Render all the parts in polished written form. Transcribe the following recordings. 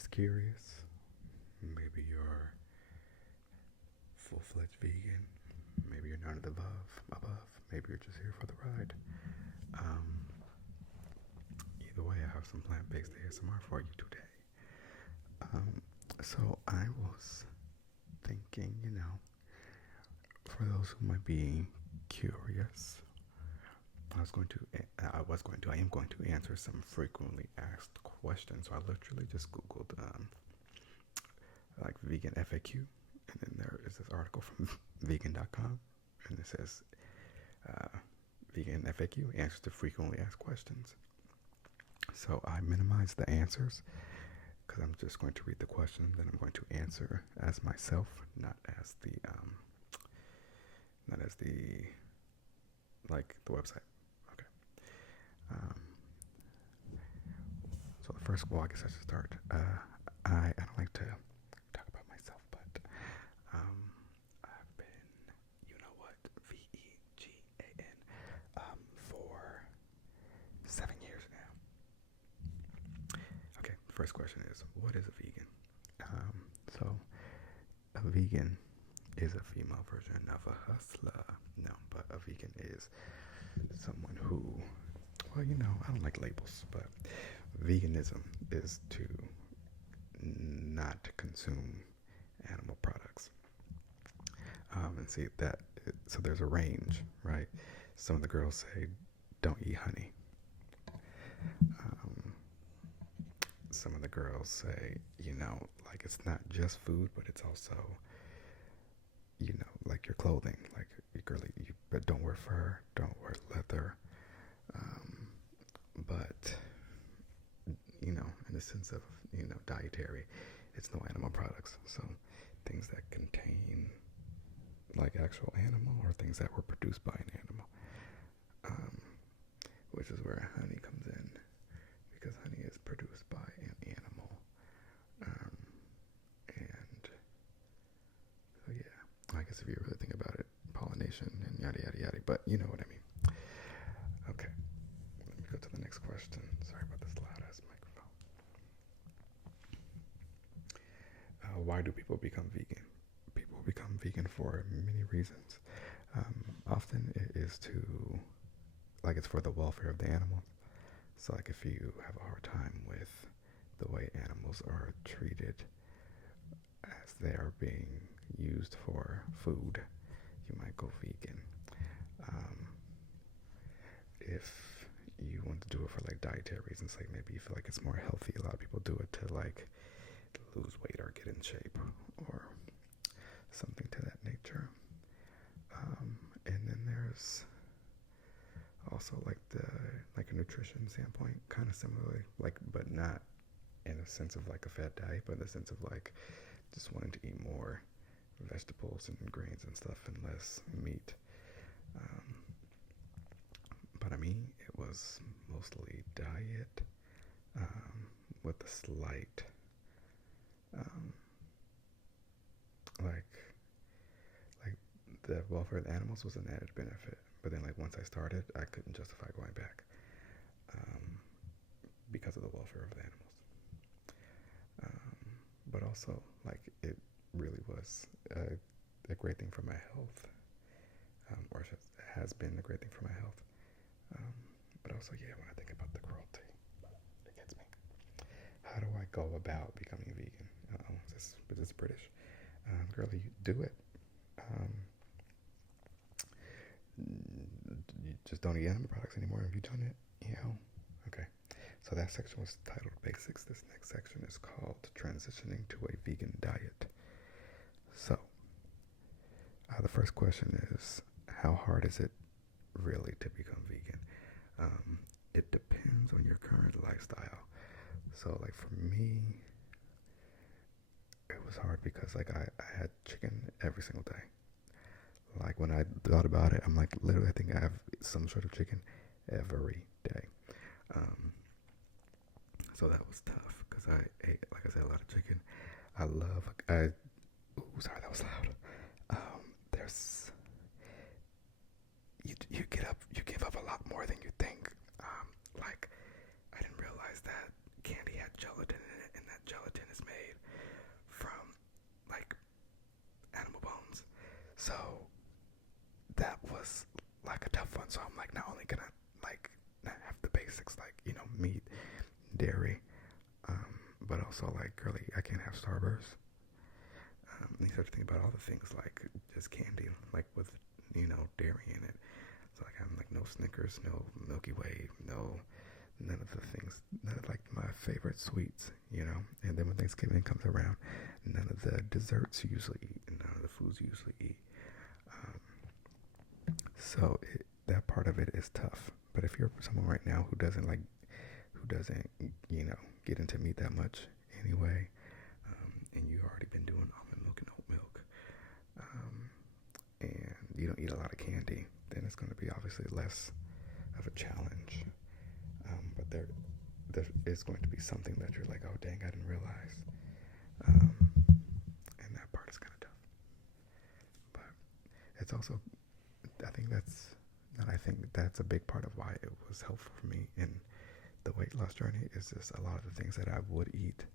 just curious. Maybe you're full-fledged vegan. Maybe you're none of the above. Maybe you're just here for the ride. Um, Either way, I have some plant-based ASMR for you today. So I was thinking, for those who might be curious, I am going to answer some frequently asked questions. So I literally just Googled like vegan FAQ, and then there is this article from vegan.com, and it says vegan FAQ answers to frequently asked questions. So I minimized the answers because I'm just going to read the questions and I'm going to answer as myself, not as the website. Okay. Um, so the first, well, I guess I should start. I don't like to talk about myself, but I've been, you know what, vegan for 7 years now. Okay, first question is, what is a vegan? So a vegan is a female version of a hustler. No, but a vegan is someone who, well, I don't like labels, but veganism is to not consume animal products. And see that, so there's a range, right? Some of the girls say, don't eat honey. Um, some of the girls say, like it's not just food, but it's also, like your clothing, like but don't wear fur, don't wear leather. But, in the sense of, dietary, it's no animal products. So things that contain like actual animal or things that were produced by an animal, which is where honey comes in, because honey is produced by an animal. And so, yeah, I guess if you really think about it, pollination and yada, yada, yada, but you know what I mean. Okay, let me go to the next question. Sorry about this loud ass microphone. Why do people become vegan? People become vegan for many reasons. Often it is it's for the welfare of the animals. So, like, if you have a hard time with the way animals are treated as they are being used for food, you might go vegan. If you want to do it for like dietary reasons, like maybe you feel like it's more healthy, a lot of people do it to like lose weight or get in shape or something to that nature. And then there's also like a nutrition standpoint, kind of similarly, like, but not in a sense of like a fat diet, but in the sense of like just wanting to eat more vegetables and grains and stuff and less meat. But I mean, it was mostly diet, with a slight, like the welfare of the animals was an added benefit. But then, like, once I started, I couldn't justify going back, because of the welfare of the animals. But also, like, it really was a great thing for my health, or it has been a great thing for my health. But also, yeah, when I think about the cruelty, it gets me. How do I go about becoming vegan? Is this British? Girlie, do it. You just don't eat animal products anymore. Have you done it? Okay. So that section was titled Basics. This next section is called Transitioning to a Vegan Diet. So, the first question is, how hard is it really to become vegan? It depends on your current lifestyle. So, like, for me, it was hard because, like, I had chicken every single day. Like, when I thought about it, I'm like, literally, I think I have some sort of chicken every day. So that was tough because I ate, like I said, a lot of chicken. Sorry, that was loud. There's, you give up a lot more than you think. Like, I didn't realize that candy had gelatin in it, and that gelatin is So I'm like not only gonna like not have the basics like meat, dairy, but also like girly, I can't have Starburst. And you start to think about all the things like just candy, like with dairy in it. So like I'm like no Snickers, no Milky Way, none of the things, none of like my favorite sweets, And then when Thanksgiving comes around, none of the desserts you usually eat, and none of the foods you usually eat. So that part of it is tough. But if you're someone right now who doesn't get into meat that much anyway, and you've already been doing almond milk and oat milk, and you don't eat a lot of candy, then it's going to be obviously less of a challenge. But there is going to be something that you're like, oh dang, I didn't realize, and that part is kind of tough. But it's also, I think that's a big part of why it was helpful for me in the weight loss journey. Is just a lot of the things that I would eat.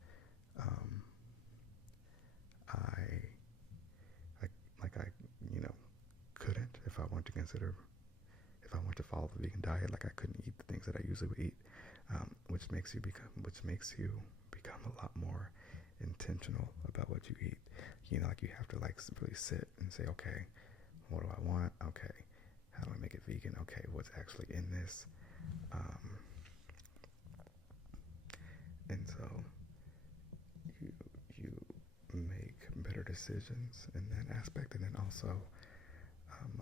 I couldn't, if I want to follow the vegan diet, like I couldn't eat the things that I usually would eat, which makes you become a lot more intentional about what you eat. Like you have to like really sit and say, okay, what do I want? Okay, how do I make it vegan? Okay, what's actually in this? And so you make better decisions in that aspect. And then also,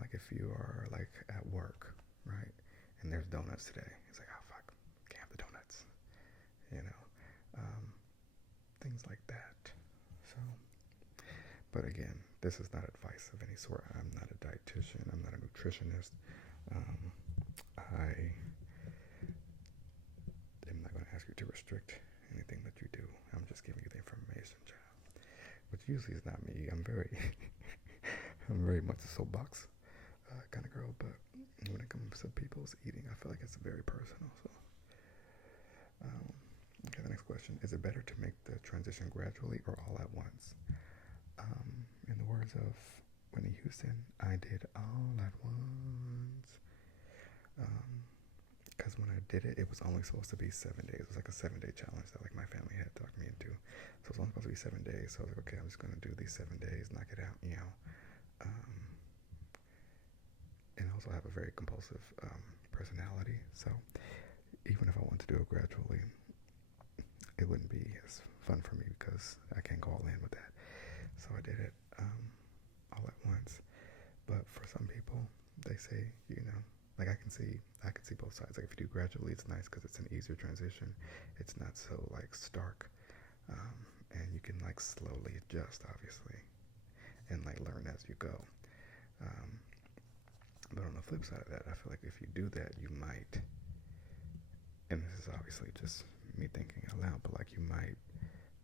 like if you are like at work, right, and there's donuts today, it's like, oh fuck, can't have the donuts, things like that. So, but again, this is not advice of any sort. I'm not a dietitian. I'm not a nutritionist. I am not going to ask you to restrict anything that you do. I'm just giving you the information, child. Which usually is not me. I'm very much a soapbox kind of girl. But when it comes to people's eating, I feel like it's very personal. So, okay, the next question: is it better to make the transition gradually or all at once? In the words of Whitney Houston, I did all at once. Because when I did it, it was only supposed to be 7 days. It was like a 7-day challenge that like my family had talked me into. So it was only supposed to be 7 days. So I was like, okay, I'm just going to do these 7 days, knock it out, and also have a very compulsive personality. So even if I want to do it gradually, it wouldn't be as fun for me because I can't go all in with that. So I did it all at once. But for some people, they say, like I can see both sides. Like if you do gradually, it's nice because it's an easier transition. It's not so like stark, and you can like slowly adjust, obviously, and like learn as you go. But on the flip side of that, I feel like if you do that, you might, and this is obviously just me thinking out loud, but like you might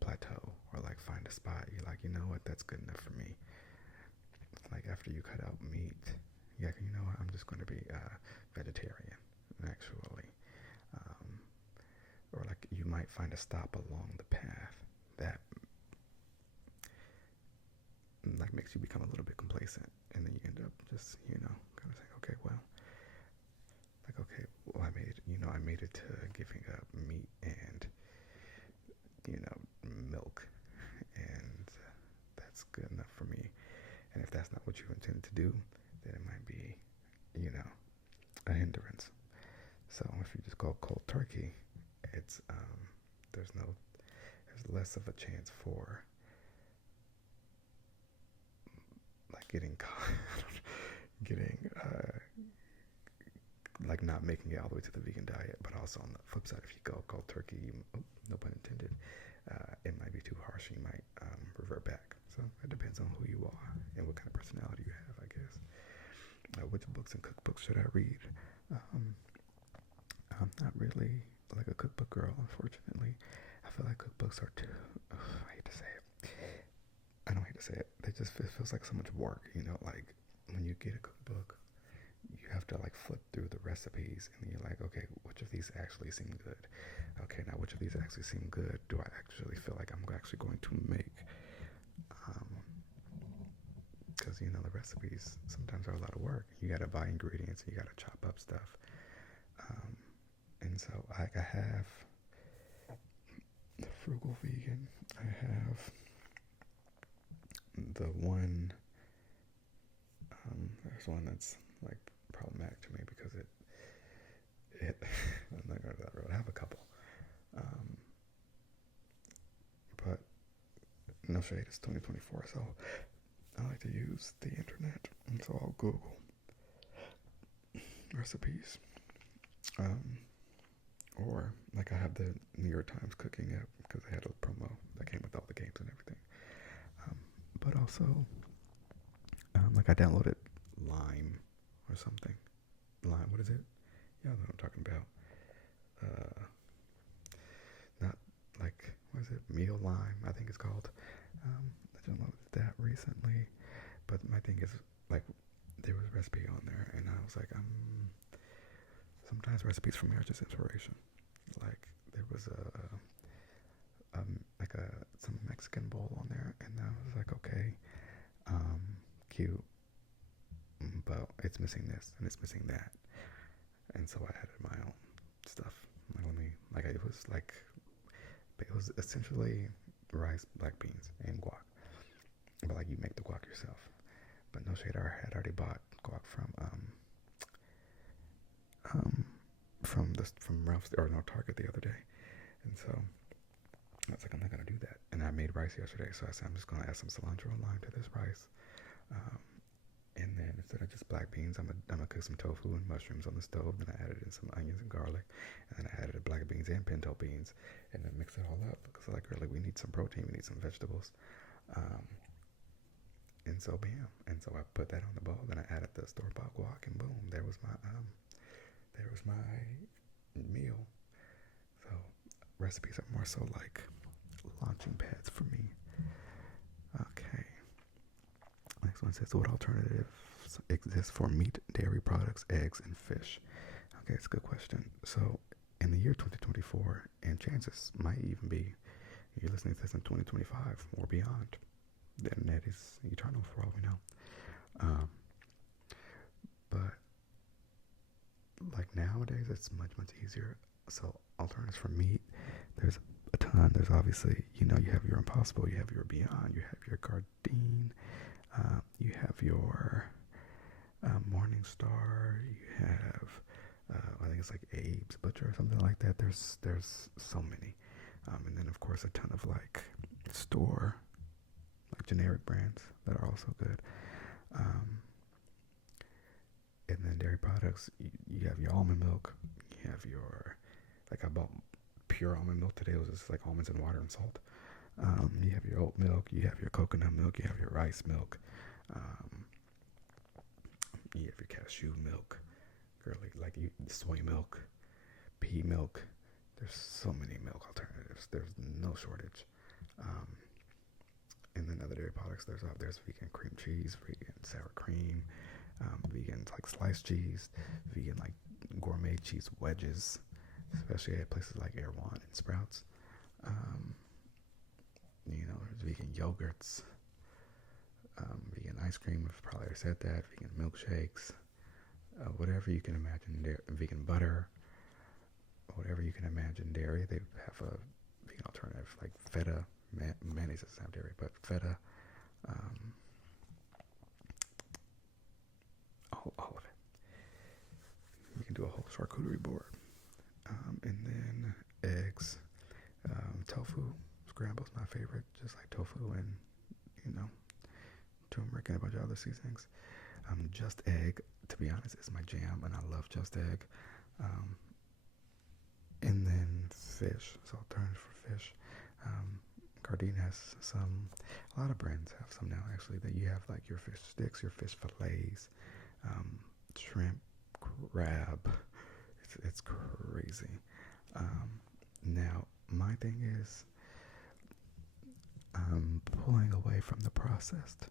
plateau or like find a spot. You're like, you know what, that's good enough for me. Like after you cut out meat, yeah, you know what, I'm just going to be vegetarian, actually. Or like you might find a stop along the path that like makes you become a little bit complacent, and then you end up just kind of saying, okay, well, I made it to giving up meat and milk, and that's good enough for me. And if that's not what you intend to do, then it might be a hindrance. So if you just go cold turkey, it's there's less of a chance for like getting like not making it all the way to the vegan diet. But also on the flip side, if you go cold turkey, no pun intended, it might be too harsh and you might revert back. So it depends on who you are and what kind of personality you have, I guess. Which books and cookbooks should I read? I'm not really like a cookbook girl, unfortunately. I feel like cookbooks are too, I hate to say it. I don't hate to say it. It feels like so much work, like when you get a cookbook, you have to like flip through the recipes and you're like, okay, which of these actually seem good? Okay, now which of these actually seem good do I actually feel like I'm actually going to make? Because because the recipes sometimes are a lot of work. You gotta buy ingredients, you gotta chop up stuff. Um, and so I have the frugal vegan. I have the one. There's one that's like problematic to me because it I'm not going to that road. I have a couple, but no shade. It's 2024, so I like to use the internet, and so I'll Google recipes. Or like I have the New York Times cooking app because they had a promo that came with all the games and everything. But also, like I downloaded Lime or something. Lime, what is it? Y'all know what I'm talking about. Not like, what is it? Meal Lime, I think it's called. I downloaded that recently. But my thing is, like, there was a recipe on there, and I was like, sometimes recipes for me are just inspiration. Like, there was some Mexican bowl on there, and I was like, okay, cute, but it's missing this and it's missing that, and so I added my own stuff. It was essentially rice, black beans, and guac, but like you make the guac yourself. But no shade, I had already bought guac from Ralph's or no Target the other day, and so I was like, I'm not gonna do that. And I made rice yesterday, so I said I'm just gonna add some cilantro and lime to this rice. And then instead of just black beans, I'm gonna cook some tofu and mushrooms on the stove. Then I added in some onions and garlic, and then I added black beans and pinto beans, and then mix it all up because really we need some protein, we need some vegetables. And so bam, and so I put that on the bowl. Then I added the store-bought guac, and boom, there was my meal. So recipes are more so like launching pads for me. Okay. Next one says, what alternatives exist for meat, dairy products, eggs, and fish? Okay, it's a good question. So in the year 2024, and chances might even be you're listening to this in 2025 or beyond, the internet is eternal for all we know. But like nowadays, it's much, much easier. So alternatives for meat, there's a ton. There's obviously, you have your Impossible, you have your Beyond, you have your Gardein, you have your Morning Star, you have I think it's like Abe's Butcher or something like that. There's so many, and then of course a ton of like store, like generic brands that are also good. And then dairy products, you have your almond milk, you have your, like I bought pure almond milk today. It was just like almonds and water and salt. You have your oat milk, you have your coconut milk, you have your rice milk, you have your cashew milk, soy milk, pea milk. There's so many milk alternatives. There's no shortage. And then other dairy products, there's vegan cream cheese, vegan sour cream, vegan like sliced cheese, vegan like gourmet cheese wedges, especially at places like Erewhon and Sprouts. There's vegan yogurts, vegan ice cream, I've probably already said that, vegan milkshakes, whatever you can imagine, vegan butter, whatever you can imagine dairy. They have a vegan alternative like feta, mayonnaise doesn't have dairy, but feta, all of it. We can do a whole charcuterie board. And then eggs, tofu, scramble's my favorite, just like tofu and, turmeric and a bunch of other seasonings. Just egg, to be honest, is my jam, and I love just egg. And then fish, so alternative for fish. Gardein has a lot of brands have some now actually, that you have like your fish sticks, your fish fillets, shrimp, crab. It's crazy. Now, my thing is pulling away from the processed,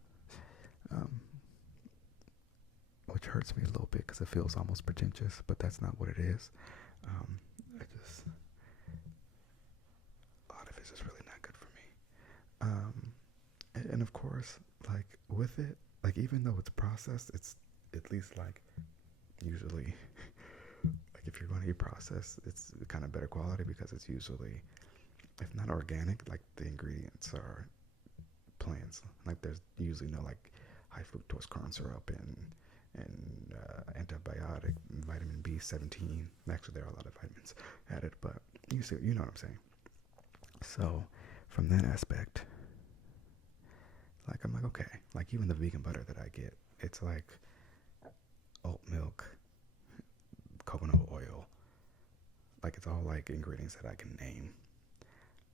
which hurts me a little bit because it feels almost pretentious, but that's not what it is. A lot of it's just really not good for me. And of course, like with it, like even though it's processed, it's at least like usually like if you're going to eat processed, it's kind of better quality because it's usually, if not organic, like the ingredients are plants. Like there's usually no like high fructose corn syrup and antibiotic, vitamin B17. Actually, there are a lot of vitamins added, but you know what I'm saying. So from that aspect, like I'm like okay, like even the vegan butter that I get, it's like oat milk, coconut oil, like it's all like ingredients that I can name.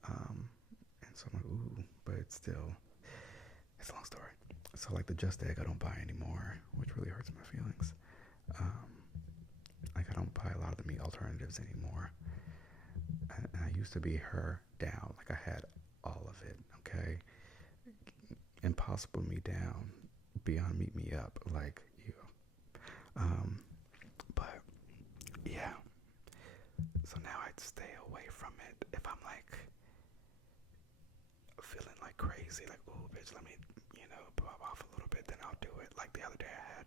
And so I'm like ooh, but it's still, it's a long story. So like the Just Egg I don't buy anymore, which really hurts my feelings. Um, like I don't buy a lot of the meat alternatives anymore. And I used to be her down. Like I had all of it. Okay, Impossible Me down, Beyond Meat Me up. Like you. Um, but yeah. So now I'd stay away from it if I'm like feeling like crazy. Like oh bitch, let me pop off a little bit. Then I'll do it. Like the other day I had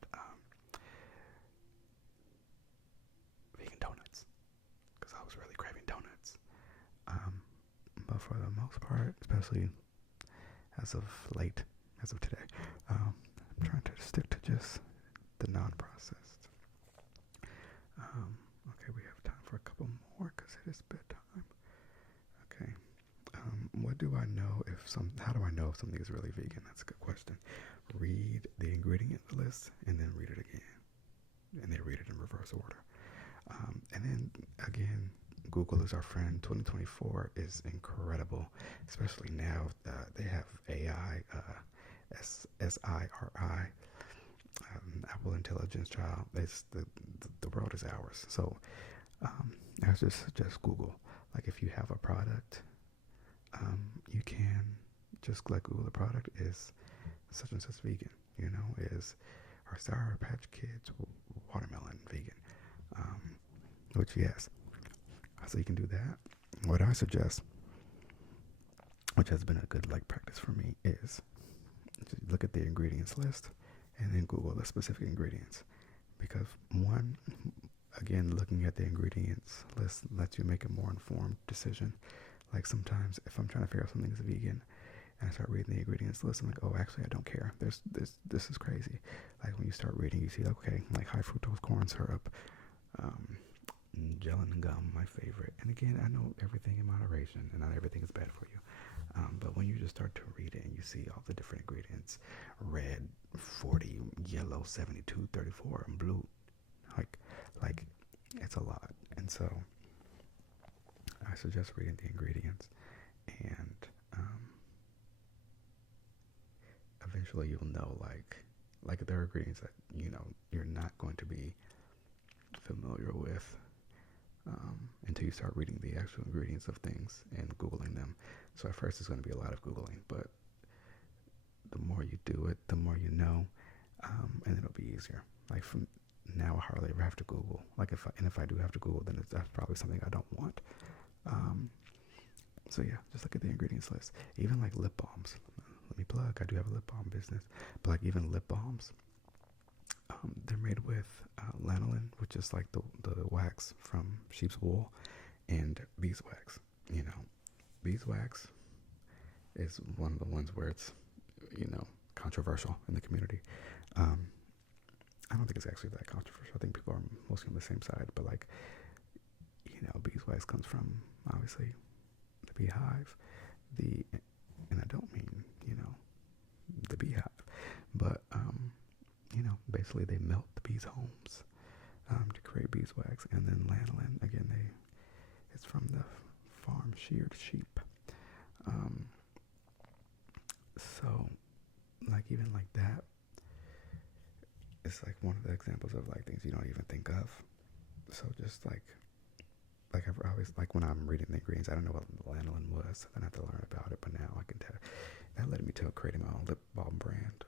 vegan donuts because I was really craving donuts. Um, but for the most part, especially as of late, as of today, I'm trying to stick to just the non-processed. Okay, we have time for a couple more because it is bedtime. Okay. What do I know if some? How do I know if something is really vegan? That's a good question. Read the ingredient list and then read it again, and then read it in reverse order. And then again, Google is our friend. 2024 is incredible, especially now. They have AI, SIRI, Apple Intelligence Child. It's the world is ours. So I just suggest Google. Like if you have a product, you can just like Google the product is such and such vegan. Is our Sour Patch Kids watermelon vegan? Which yes, so you can do that. What I suggest, which has been a good like practice for me, is just look at the ingredients list and then Google the specific ingredients. Because one, again, looking at the ingredients list lets you make a more informed decision. Like sometimes if I'm trying to figure out something is vegan and I start reading the ingredients list, I'm like, oh, actually, I don't care. This is crazy. Like when you start reading, you see, okay, like high fructose corn syrup, gel and gum, my favorite. And again, I know everything in moderation, and not everything is bad for you. But when you just start to read it and you see all the different ingredients, red 40, yellow 72, 34, and blue, like it's a lot. And so I suggest reading the ingredients, and eventually you'll know like there are ingredients that you're not going to be familiar with until you start reading the actual ingredients of things and Googling them. So at first it's going to be a lot of Googling, but the more you do it, the more you know, and it'll be easier. Like from now, I hardly ever have to Google. Like if I do have to Google, then that's probably something I don't want. So yeah, just look at the ingredients list. Even like lip balms. Let me plug. I do have a lip balm business, but like even lip balms, they're made with lanolin, which is like the wax from sheep's wool, and beeswax. Beeswax is one of the ones where it's controversial in the community. I don't think it's actually that controversial. I think people are mostly on the same side, but like beeswax comes from obviously the beehive, and I don't mean the beehive, but basically they melt the bees' homes to create beeswax, and then lanolin again it's from the farm sheared sheep. So like even like that, it's like one of the examples of like things you don't even think of. So just like I always like when I'm reading the ingredients, I don't know what lanolin was, so then I have to learn about it. But now I can tell. That led me to creating my own lip balm brand.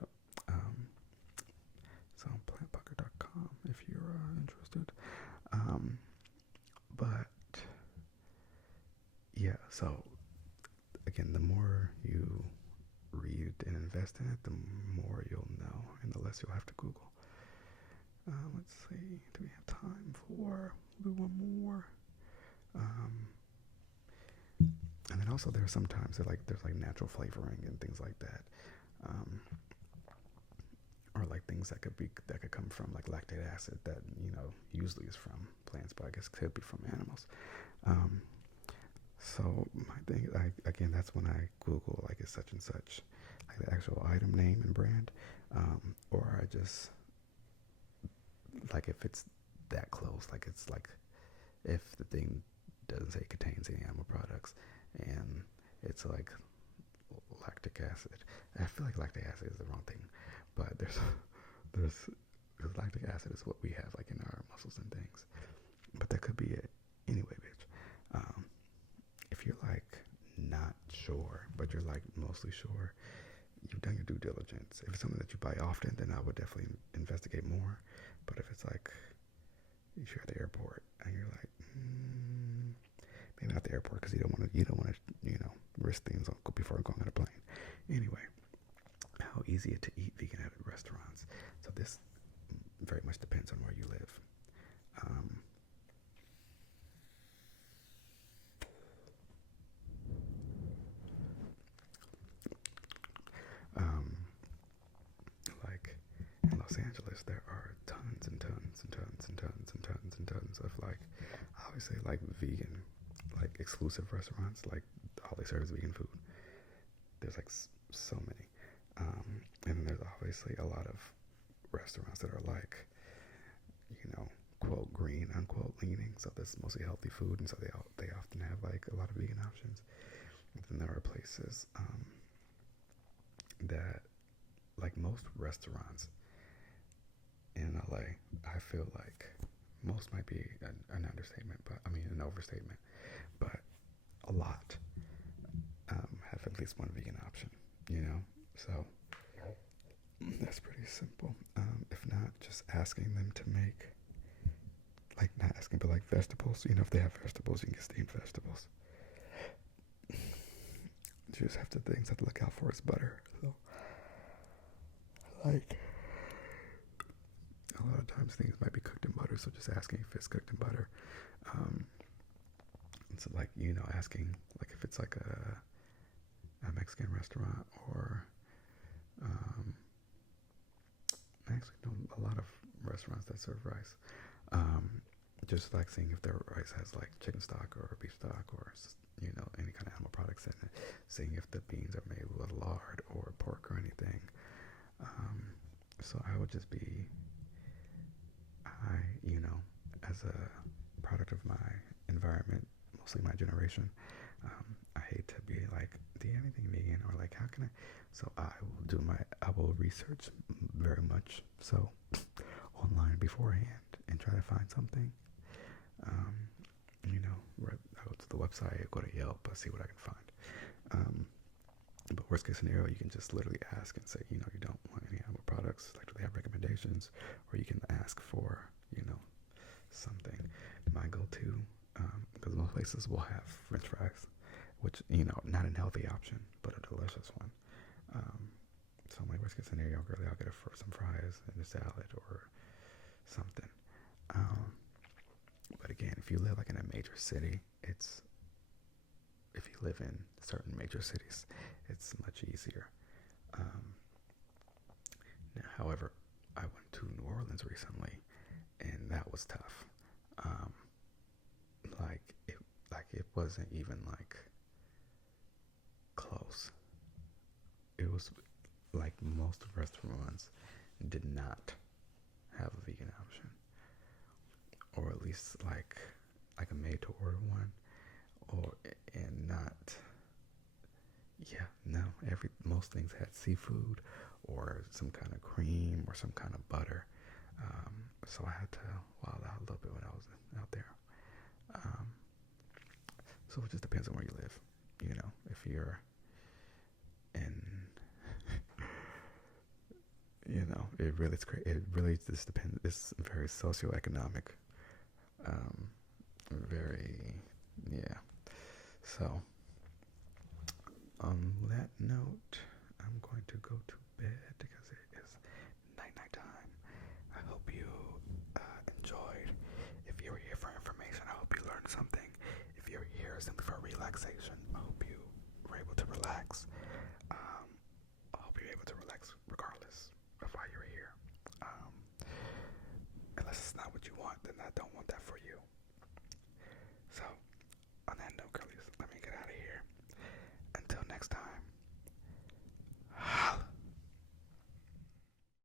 So plantbucker.com if you're interested. But yeah, so again, the more you read and invest in it, the more you'll know, and nonetheless, you'll have to Google. Let's see. Do we have time for one more? And then also there's sometimes there's like natural flavoring and things like that, or like things that could come from like lactic acid that usually is from plants, but I guess could be from animals. So my thing, again, that's when I Google like it's such and such, like the actual item name and brand, or I just like if it's that close, like it's like if the thing doesn't say it contains any animal products and it's like lactic acid. I feel like lactic acid is the wrong thing, but there's lactic acid is what we have like in our muscles and things, but that could be it. Anyway, bitch, if you're like not sure, but you're like mostly sure, you've done your due diligence. If it's something that you buy often, then I would definitely investigate more. But if it's like if you're at the airport and you're like, maybe not the airport because you don't want to risk things before going on a plane. Anyway, how easy it to eat vegan at restaurants. So this very much depends on where you live. Like in Los Angeles, there are tons and tons and tons and tons and tons and tons of like, I always say like vegan, like exclusive restaurants, like all they serve is vegan food. There's like so many, and then there's obviously a lot of restaurants that are like, quote green unquote leaning, so that's mostly healthy food, and so they often have like a lot of vegan options. And then there are places that like most restaurants in LA, I feel like most might be an understatement, but I mean an overstatement, but a lot have at least one vegan option, so that's pretty simple. If not, just asking them to make, like not asking, but like vegetables, if they have vegetables, you can get steamed vegetables. You just have to look out for is butter. So like a lot of times things might be cooked in butter, so just asking if it's cooked in butter. So like asking like if it's like a Mexican restaurant or actually no, a lot of restaurants that serve rice. Just like seeing if their rice has like chicken stock or beef stock or any kind of animal products in it. Seeing if the beans are made with lard or pork or anything. So I would just be, as a product of my environment, mostly my generation, I hate to be like, do you have anything vegan, or like, how can I? So I will research very much so online beforehand and try to find something. I go to the website, go to Yelp, see what I can find. But worst case scenario, you can just literally ask and say, you don't want any animal products. Like, do they have recommendations? Or you can ask for, something. My go-to, because most places will have French fries, which, not an healthy option, but a delicious one. So my worst case scenario, really, I'll get some fries and a salad or something. But again, if you live like in a major city, if you live in certain major cities, it's much easier. Now, however, I went to New Orleans recently, and that was tough. It wasn't even like close. It was like most restaurants did not have a vegan option, or at least like a made to order one, most things had seafood or some kind of cream or some kind of butter. So I had to wild out a little bit when I was out there. So it just depends on where you live. If you're in, it really is great. It really just depends. It's very socioeconomic. Yeah. So on that note, I'm going to go to bed because it is relaxation.